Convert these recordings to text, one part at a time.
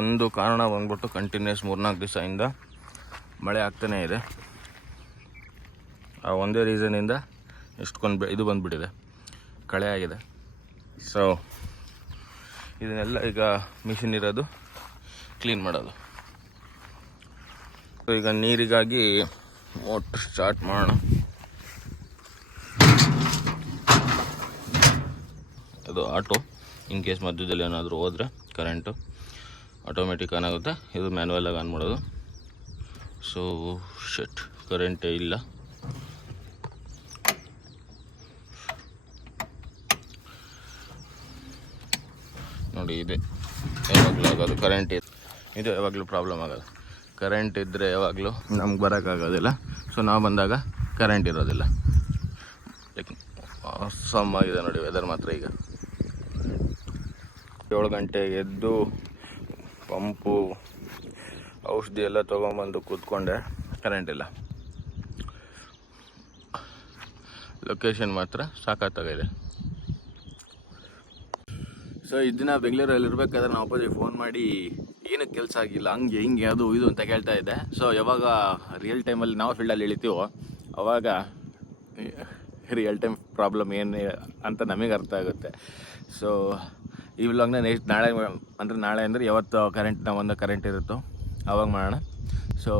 ಒಂದು ಕಾರಣ ಬಂದ್ಬಿಟ್ಟು ಕಂಟಿನ್ಯೂಸ್ 3-4 ದಿವಸದಿಂದ ಮಳೆ ಆಗ್ತಾನೇ ಇದೆ. ಆ ಒಂದೇ ರೀಸನಿಂದ ಎಷ್ಟೊಂದು ಇದು ಬಂದುಬಿಟ್ಟಿದೆ, ಕಳೆ ಆಗಿದೆ. ಸೊ ಇದನ್ನೆಲ್ಲ ಈಗ ಮಿಷಿನ್ ಇರೋದು ಕ್ಲೀನ್ ಮಾಡೋದು. ಸೊ ಈಗ ನೀರಿಗಾಗಿ ಮೋಟ್ರ್ ಸ್ಟಾರ್ಟ್ ಮಾಡೋಣ. ಅದು ಆಟೋ, ಇನ್ ಕೇಸ್ ಮಧ್ಯದಲ್ಲಿ ಏನಾದರೂ ಹೋದರೆ ಕರೆಂಟು ಆಟೋಮೆಟಿಕ್ ಆನ್ ಆಗುತ್ತೆ. ಇದು ಮ್ಯಾನ್ಯಲಾಗಿ ಆನ್ ಮಾಡೋದು. ಸೊ ಶಟ್, ಕರೆಂಟೇ ಇಲ್ಲ. ನೋಡಿ ಇದೆ ಯಾವಾಗಲೂ ಆಗೋದು, ಕರೆಂಟ್ ಇದು ಯಾವಾಗಲೂ ಪ್ರಾಬ್ಲಮ್ ಆಗೋದು. ಕರೆಂಟ್ ಇದ್ದರೆ ಯಾವಾಗಲೂ ನಮ್ಗೆ ಬರೋಕ್ಕಾಗೋದಿಲ್ಲ. ಸೊ ನಾವು ಬಂದಾಗ ಕರೆಂಟ್ ಇರೋದಿಲ್ಲ. ಲೈಕ್ ಆಸಮ್ ಆಗಿದೆ ನೋಡಿ ವೆದರ್ ಮಾತ್ರ. ಈಗ 7 ಗಂಟೆಗೆ ಎದ್ದು ಪಂಪು ಔಷಧಿ ಎಲ್ಲ ತೊಗೊಂಬಂದು ಕೂತ್ಕೊಂಡೆ, ಕರೆಂಟ್ ಇಲ್ಲ. ಲೊಕೇಶನ್ ಮಾತ್ರ ಸಾಕಾಗಿದೆ. ಸೊ ಇದನ್ನ ಬೆಂಗಳೂರಲ್ಲಿ ಇರಬೇಕಾದ್ರೆ ನಾವು ಅಪ್ಪಾಜಿ ಫೋನ್ ಮಾಡಿ ಏನಕ್ಕೆ ಕೆಲಸ ಆಗಿಲ್ಲ, ಹಂಗೆ ಹಿಂಗೆ ಅದು ಇದು ಅಂತ ಕೇಳ್ತಾ ಇದ್ದೆ. ಸೊ ಯಾವಾಗ ರಿಯಲ್ ಟೈಮಲ್ಲಿ ನಾವು ಫೀಲ್ಡಲ್ಲಿ ಇಳಿತೀವೋ ಅವಾಗ ರಿಯಲ್ ಟೈಮ್ ಪ್ರಾಬ್ಲಮ್ ಏನು ಅಂತ ನಮಗೆ ಅರ್ಥ ಆಗುತ್ತೆ. ಸೊ ಈ ವ್ಲಾಗ್ನ ನೆಕ್ಸ್ಟ್ ನಾಳೆ ಅಂದರೆ ಯಾವತ್ತು ಕರೆಂಟ್ ಇರುತ್ತೋ ಆವಾಗ ಮಾಡೋಣ. ಸೊ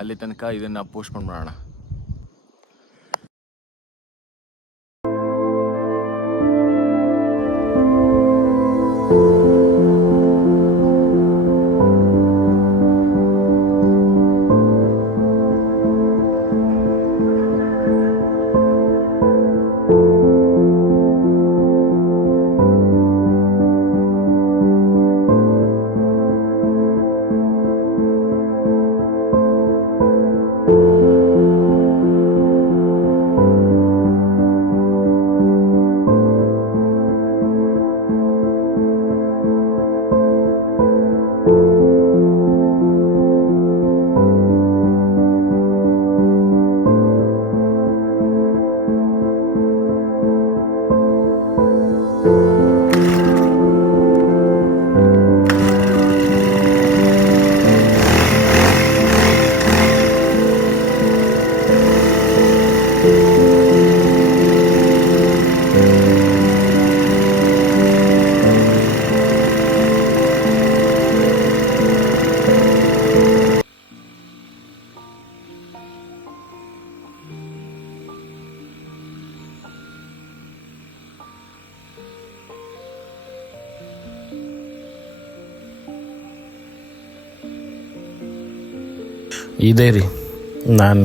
ಅಲ್ಲಿ ತನಕ ಇದನ್ನು ಪೋಸ್ಟ್ಪೋನ್ ಮಾಡೋಣ. ಇದೇ ರೀ ನಾನು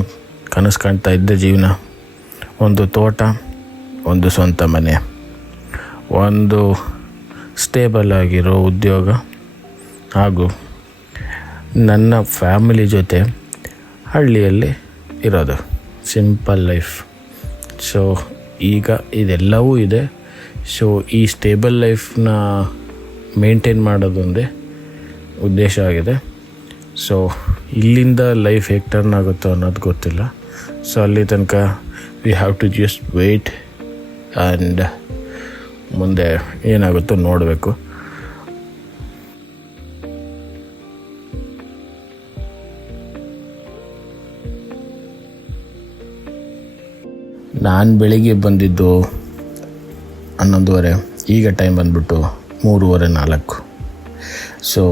ಕನಸು ಕಾಣ್ತಾ ಇದ್ದ ಜೀವನ. ಒಂದು ತೋಟ, ಒಂದು ಸ್ವಂತ ಮನೆ, ಒಂದು ಸ್ಟೇಬಲ್ ಆಗಿರೋ ಉದ್ಯೋಗ, ಹಾಗೂ ನನ್ನ ಫ್ಯಾಮಿಲಿ ಜೊತೆ ಹಳ್ಳಿಯಲ್ಲಿ ಇರೋದು. Simple life. ಸೊ ಈಗ ಇದೆಲ್ಲವೂ ಇದೆ. ಸೊ ಈ ಸ್ಟೇಬಲ್ ಲೈಫ್ನ ಮೇಂಟೈನ್ ಮಾಡೋದೊಂದೇ ಉದ್ದೇಶ ಆಗಿದೆ. ಸೊ ಇಲ್ಲಿಂದ ಲೈಫ್ ಹೇಗೆ ಟರ್ನ್ ಆಗುತ್ತೋ ಅನ್ನೋದು ಗೊತ್ತಿಲ್ಲ. ಸೊ ಅಲ್ಲಿ ತನಕ we have to just wait and ಮುಂದೆ ಏನಾಗುತ್ತೋ ನೋಡಬೇಕು. ನಾನು ಬೆಳಿಗ್ಗೆ ಬಂದಿದ್ದು 11:30, ಈಗ ಟೈಮ್ ಬಂದ್ಬಿಟ್ಟು 3:30-4. ಸೊ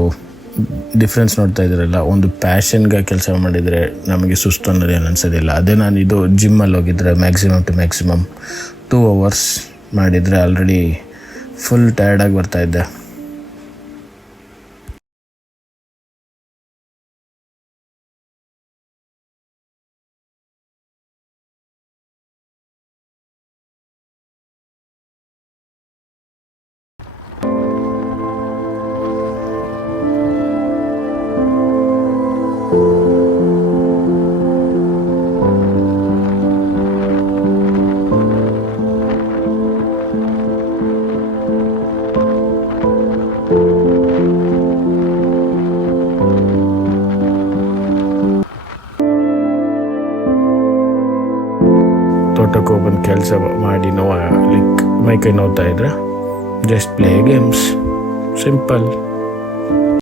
ಡಿಫ್ರೆನ್ಸ್ ನೋಡ್ತಾ ಇದ್ದೀರಲ್ಲ. ಒಂದು ಪ್ಯಾಷನ್ಗೆ ಕೆಲಸ ಮಾಡಿದರೆ ನಮಗೆ ಸುಸ್ತು ಅನ್ನೋದು ಏನು ಅನ್ಸೋದಿಲ್ಲ. ಅದೇ ನಾನು ಇದು ಜಿಮ್ಮಲ್ಲಿ ಹೋಗಿದ್ದರೆ ಮ್ಯಾಕ್ಸಿಮಮ್ 2 hours ಮಾಡಿದರೆ ಆಲ್ರೆಡಿ ಫುಲ್ ಟಯರ್ಡಾಗಿ ಬರ್ತಾಯಿದ್ದೆ. ತೋಟಕ್ಕೆ ಬಂದು ಕೆಲಸ ಮಾಡಿ ಲೈಕ್ ಮೈಕೈ ನೋವ್ತಾ ಇದ್ರೆ ಜಸ್ಟ್ ಪ್ಲೇ ಗೇಮ್ಸ್, ಸಿಂಪಲ್.